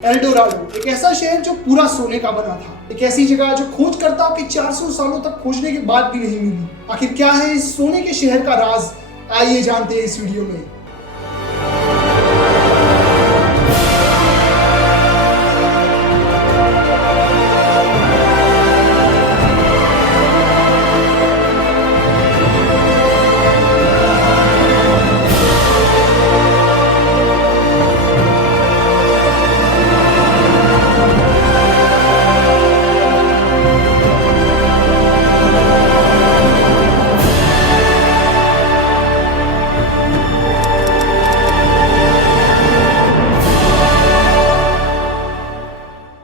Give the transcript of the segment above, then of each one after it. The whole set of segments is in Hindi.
एल्डोराडो एक ऐसा शहर जो पूरा सोने का बना था। एक ऐसी जगह जो खोजकर्ताओं के 400 सालों तक खोजने के बाद भी नहीं मिली। आखिर क्या है इस सोने के शहर का राज? आइए जानते हैं इस वीडियो में।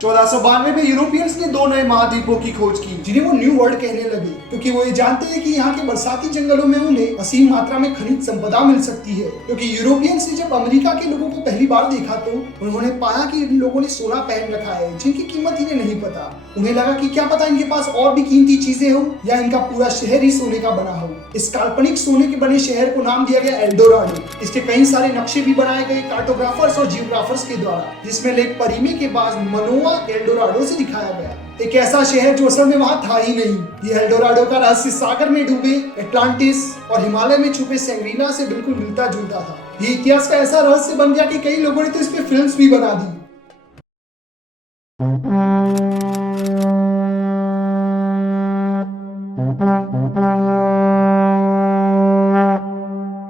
1492 में यूरोपियंस ने दो नए महाद्वीपों की खोज की, जिन्हें वो न्यू वर्ल्ड कहने लगे, क्योंकि वो ये जानते हैं कि यहाँ के बरसाती जंगलों में उन्हें असीम मात्रा में खनिज संपदा मिल सकती है। क्योंकि यूरोपियंस ने जब अमेरिका के लोगों को पहली बार देखा तो उन्होंने पाया कि इन लोगों ने सोना पहन रखा है, जिनकी कीमत इन्हें नहीं पता। उन्हें लगा कि क्या पता इनके पास और भी कीमती चीजें हो या इनका पूरा शहर ही सोने का बना हो। इस काल्पनिक सोने के बने शहर को नाम दिया गया एल्डोराडो। इसके कई सारे नक्शे भी बनाए गए कार्टोग्राफर्स और जियोग्राफर्स के द्वारा, जिसमें लेक परीमे के बाद मनोआ एल्डोराडो से दिखाया गया। एक ऐसा शहर जो असल में वहां था ही नहीं। ये एल्डोराडो का रहस्य सागर में डूबे एटलांटिस और हिमालय में छुपे सेंग्रीना से बिल्कुल मिलता जुलता था। ये इतिहास का ऐसा रहस्य बन गया कि कई लोगों ने तो इस पे फिल्म्स भी बना दी।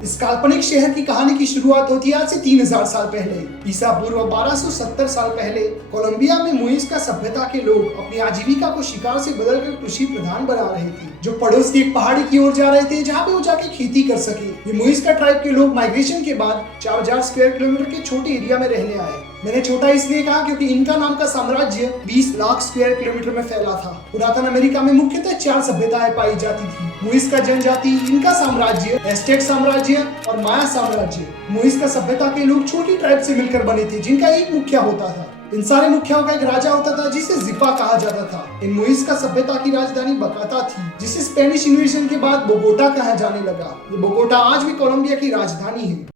इस काल्पनिक शहर की कहानी की शुरुआत होती है आज से 3000 साल पहले। ईसा पूर्व 1270 साल पहले कोलंबिया में मुइस्का सभ्यता के लोग अपनी आजीविका को शिकार से बदलकर कृषि प्रधान बना रहे थे, जो पड़ोस की एक पहाड़ी की ओर जा रहे थे, जहाँ पे वो जाके खेती कर सके। ये मुइस्का ट्राइब के लोग माइग्रेशन के बाद 4000 स्क्वायर किलोमीटर के छोटे एरिया में रहने आए। मैंने छोटा इसलिए कहा क्योंकि इनका नाम का साम्राज्य 20 लाख स्क्वायर किलोमीटर में फैला था। पुरातन अमेरिका में मुख्यतः 4 सभ्यताएं पाई जाती थी: मुइस्का जनजाति, इनका साम्राज्य, एस्टेक साम्राज्य और माया साम्राज्य। मुइस्का सभ्यता के लोग छोटी ट्राइब से मिलकर बने थे, जिनका एक मुखिया होता था। इन सारे मुखियाओं का एक राजा होता था जिसे जिपा कहा जाता था। इन मुइस्का सभ्यता की राजधानी बकाता थी, जिसे स्पेनिश इन्वेजन के बाद बोगोटा कहा जाने लगा। ये बोगोटा आज भी कोलंबिया की राजधानी है।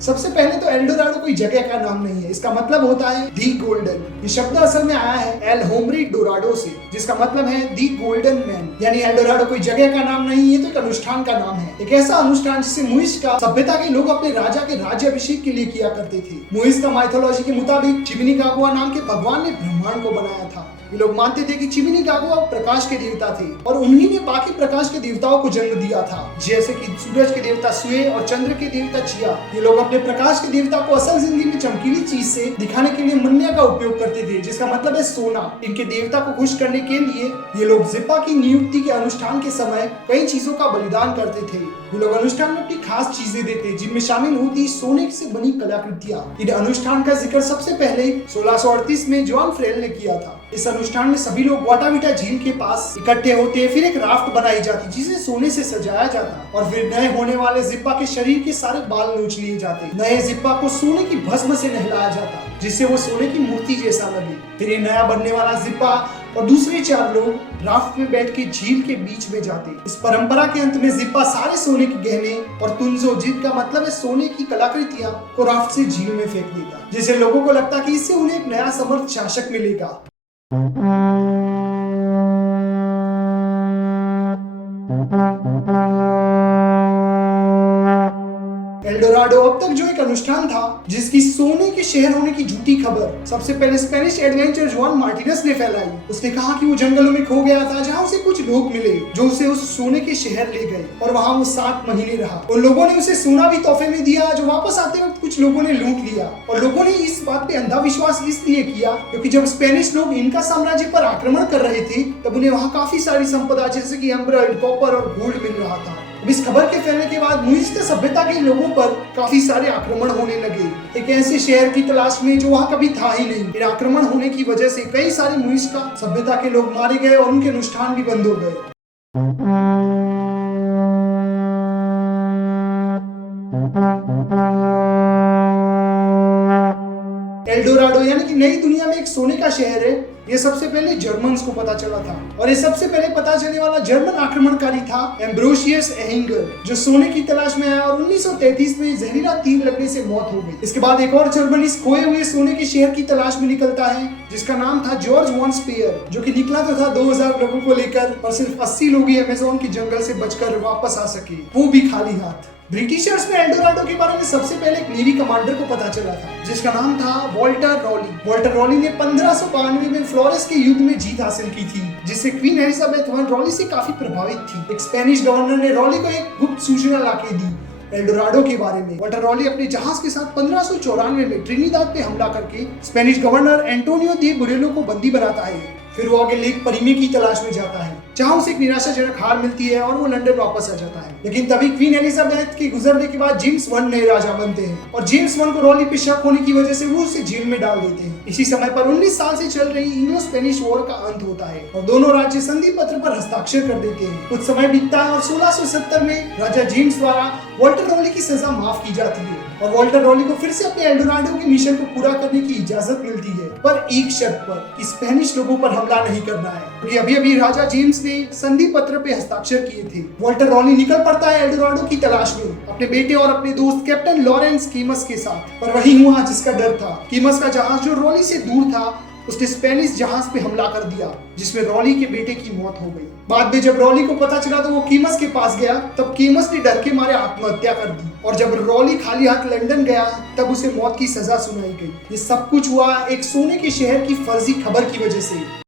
सबसे पहले तो एल्डोराडो कोई जगह का नाम नहीं है। इसका मतलब होता है दी गोल्डन। ये शब्द असल में आया है एल होमरी डोराडो से, जिसका मतलब है दी गोल्डन मैन। यानी एल्डोराडो कोई जगह का नाम नहीं है, तो एक अनुष्ठान का नाम है। एक ऐसा अनुष्ठान जिसे मुइस्का सभ्यता के लोग अपने राजा के राज्याभिषेक के लिए किया करते थे। मुइस्का माइथोलॉजी के मुताबिक चिमिनीगागुआ नाम के भगवान ने ब्रह्मांड को बनाया था। ये लोग मानते थे कि चिमिनीगागुआ प्रकाश के देवता थे और उन्हीं ने बाकी प्रकाश के देवताओं को जन्म दिया था, जैसे कि सूरज के देवता सुए और चंद्र के देवता चिया। ये लोग अपने प्रकाश के देवता को असल जिंदगी में चमकीली चीज से दिखाने के लिए मन्या का उपयोग करते थे, जिसका मतलब है सोना। इनके देवता को खुश करने के लिए ये लोग जिपा की नियुक्ति के अनुष्ठान के समय कई चीजों का बलिदान करते थे। ये लोग अनुष्ठान में अपनी खास चीजें देते, जिनमें शामिल होती सोने से बनी कलाकृतियां। इन अनुष्ठान का जिक्र सबसे पहले 1638 में जॉन फ्रेल ने किया था। इस अनुष्ठान में सभी लोग ग्वाटाविटा झील के पास इकट्ठे होते, फिर एक राफ्ट बनाई जाती जिसे सोने से सजाया जाता, और फिर नए होने वाले जिप्पा के शरीर के सारे बाल नोच लिए जाते। नए जिप्पा को सोने की भस्म से नहलाया जाता, जिससे वो सोने की मूर्ति जैसा लगे। फिर ये नया बनने वाला जिप्पा और दूसरे 4 लोग राफ्ट में बैठ के झील के बीच में जाते। इस परंपरा के अंत में जिप्पा सारे सोने के गहने और तुंजो, जिनका मतलब है सोने की कलाकृतियां, को राफ्ट से झील में फेंक देता, जिससे लोगों को लगता कि इससे उन्हें एक नया समर्थ शासक मिलेगा। एल्डोराडो अब तक जो एक अनुष्ठान था जिसकी सोने के शहर होने की झूठी खबर सबसे पहले स्पेनिश एडवेंचर जुआन मार्टिनस ने फैलाई। उसने कहा कि वो जंगलों में खो गया था, जहां उसे कुछ लोग मिले जो उसे उस सोने के शहर ले गए और वहां वो 7 महीने रहा। उन लोगों ने उसे सोना भी तोहफे में दिया, जो वापस आते वक्त कुछ लोगों ने लूट लिया। और लोगों ने इस बात पे अंधा विश्वास इसलिए किया क्योंकि जब स्पेनिश लोग इनका साम्राज्य पर आक्रमण कर रहे थे, तब उन्हें वहाँ काफी सारी संपदा जैसे कि एमराल्ड, कॉपर और गोल्ड मिल रहा था। इस खबर के फैलने के बाद मुइस्का सभ्यता के लोगों पर काफी सारे आक्रमण होने लगे, एक ऐसे शहर की तलाश में जो वहाँ कभी था ही नहीं। इन आक्रमण होने की वजह से कई सारे मुइस्का सभ्यता के लोग मारे गए और उनके अनुष्ठान भी बंद हो गए। एल्डोराडो यानी कि नई दुनिया में एक सोने का शहर है ये सबसे पहले जर्मन्स को पता चला था और ये सबसे पहले पता चलने वाला जर्मन आक्रमणकारी था एम्ब्रोशियस एहिंगर, जो सोने की तलाश में आया और 1933 में जहरीला तीर लगने से मौत हो गई। इसके बाद एक और जर्मन इस खोए हुए सोने के शहर की तलाश में निकलता है जिसका नाम था जॉर्ज वॉन स्पेयर, जो कि निकला तो था 2000 लोगों को लेकर, पर सिर्फ 80 लोग ही अमेज़न के जंगल से बचकर वापस आ सके, वो भी खाली हाथ। ब्रिटिशर्स में एल्डोराडो के बारे में सबसे पहले एक नेवी कमांडर को पता चला था जिसका नाम था वॉल्टर रॉली। वॉल्टर रॉली ने 1592 में फ्लोरेस के युद्ध में जीत हासिल की थी, जिससे क्वीन एलिजाबेथ वन रॉली से काफी प्रभावित थी। एक स्पेनिश गवर्नर ने रॉली को एक गुप्त सूचना लाके दी एल्डोराडो के बारे में। वॉल्टर रॉली अपने जहाज के साथ 1594 में ट्रिनिदाद पे हमला करके स्पेनिश गवर्नर एंटोनियो दी बुरेलो को बंदी बनाता है। फिर वो आगे लेक परिमे की तलाश में जाता है, जहां उसे एक निराशाजनक हार मिलती है और वो लंदन वापस आ जाता है। लेकिन तभी क्वीन एलिजाबेथ के गुजरने के बाद जेम्स वन नए राजा बनते हैं और जेम्स वन को रॉली पे शक होने की वजह से वो उसे जेल में डाल देते हैं। इसी समय पर 19 साल से चल रही इंग्लो स्पेनिश वॉर का अंत होता है और दोनों राज्य संधि पत्र पर हस्ताक्षर कर देते हैं। कुछ समय बीतता है और 1670 में राजा जेम्स द्वारा वॉल्टर रॉली की सजा माफ की जाती है और वॉल्टर रॉली को फिर से अपने एल्डोराडो के मिशन को पूरा करने की इजाजत मिलती है, पर एक शर्त पर कि स्पेनिश लोगों पर हमला नहीं करना है, क्योंकि अभी राजा जेम्स ने संधि पत्र पे हस्ताक्षर किए थे। वॉल्टर रॉली निकल पड़ता है एल्डोराडो की तलाश में अपने बेटे और अपने दोस्त कैप्टन लॉरेंस कीमस के साथ, पर वही हुआ जिसका डर था। कीमस का जहाज जो रॉली से दूर था उसने स्पेनिश जहाज पे हमला कर दिया, जिसमें रॉली के बेटे की मौत हो गई। बाद में जब रॉली को पता चला तो वो कीमस के पास गया, तब कीमस ने डर के मारे आत्महत्या कर दी और जब रॉली खाली हाथ लंदन गया तब उसे मौत की सजा सुनाई गई। ये सब कुछ हुआ एक सोने के शहर की फर्जी खबर की वजह से।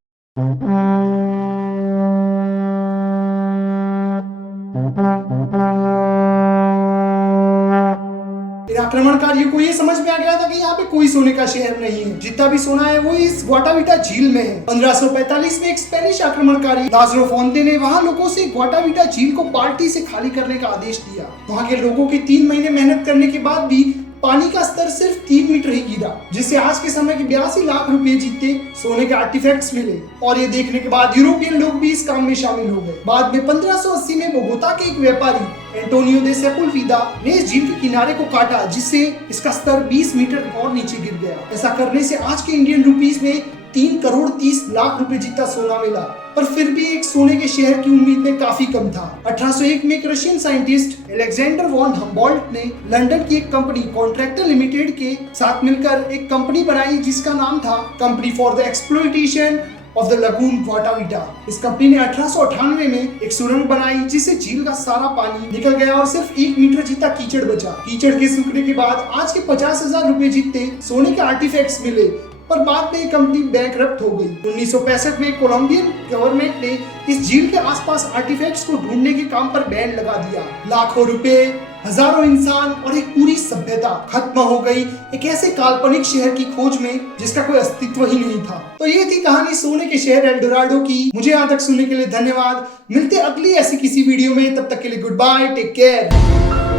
आक्रमणकारियों को ये समझ में आ गया था कि यहाँ पे कोई सोने का शहर नहीं है, जितना भी सोना है वो इस ग्वाटाविटा झील में है। 1545 में एक स्पेनिश आक्रमणकारी लाज़रो फोंते ने वहाँ लोगों से ग्वाटाविटा झील को बाल्टी से खाली करने का आदेश दिया। वहाँ के लोगों के 3 महीने मेहनत करने के बाद भी पानी का स्तर सिर्फ 3 मीटर ही गिरा, जिससे आज के समय के 82 लाख रुपए जीते सोने के आर्टिफैक्ट्स मिले और ये देखने के बाद यूरोपियन लोग भी इस काम में शामिल हो गए। बाद में 1580 में बोगोता के एक व्यापारी एंटोनियो दे सेपुलविदा ने इस झील के किनारे को काटा, जिससे इसका स्तर 20 मीटर और नीचे गिर गया। ऐसा करने से आज के इंडियन रुपीस में 3 करोड़ 30 लाख रुपए जितना सोना मिला, पर फिर भी एक सोने के शहर की उम्मीद में काफी कम था। 1801 में एक Russian scientist Alexander von Humboldt ने लंदन की एक कंपनी कॉन्ट्रैक्टर लिमिटेड के साथ मिलकर एक कंपनी बनाई जिसका नाम था company for the exploitation of the lagoon Guatavita. इस कंपनी ने 1898 में एक सुरंग बनाई जिससे झील का सारा पानी निकल गया और सिर्फ 1 मीटर जितना कीचड़ बचा। कीचड़ के सूखने के बाद आज के 50,000 रुपए जितने सोने के आर्टिफैक्ट्स मिले, पर बाद में कंपनी बैंकरप्ट हो गई। 1965 में कोलंबियन गवर्नमेंट ने इस झील के आसपास आर्टिफैक्ट्स को ढूंढने के काम पर बैन लगा दिया। लाखों रुपए, हजारों इंसान और एक पूरी सभ्यता खत्म हो गई एक ऐसे काल्पनिक शहर की खोज में जिसका कोई अस्तित्व ही नहीं था। तो ये थी कहानी सोने के शहर एल्डोराडो की। मुझे यहाँ तक सुनने के लिए धन्यवाद। मिलते अगली ऐसी किसी वीडियो में, तब तक के लिए गुड बाय, टेक केयर।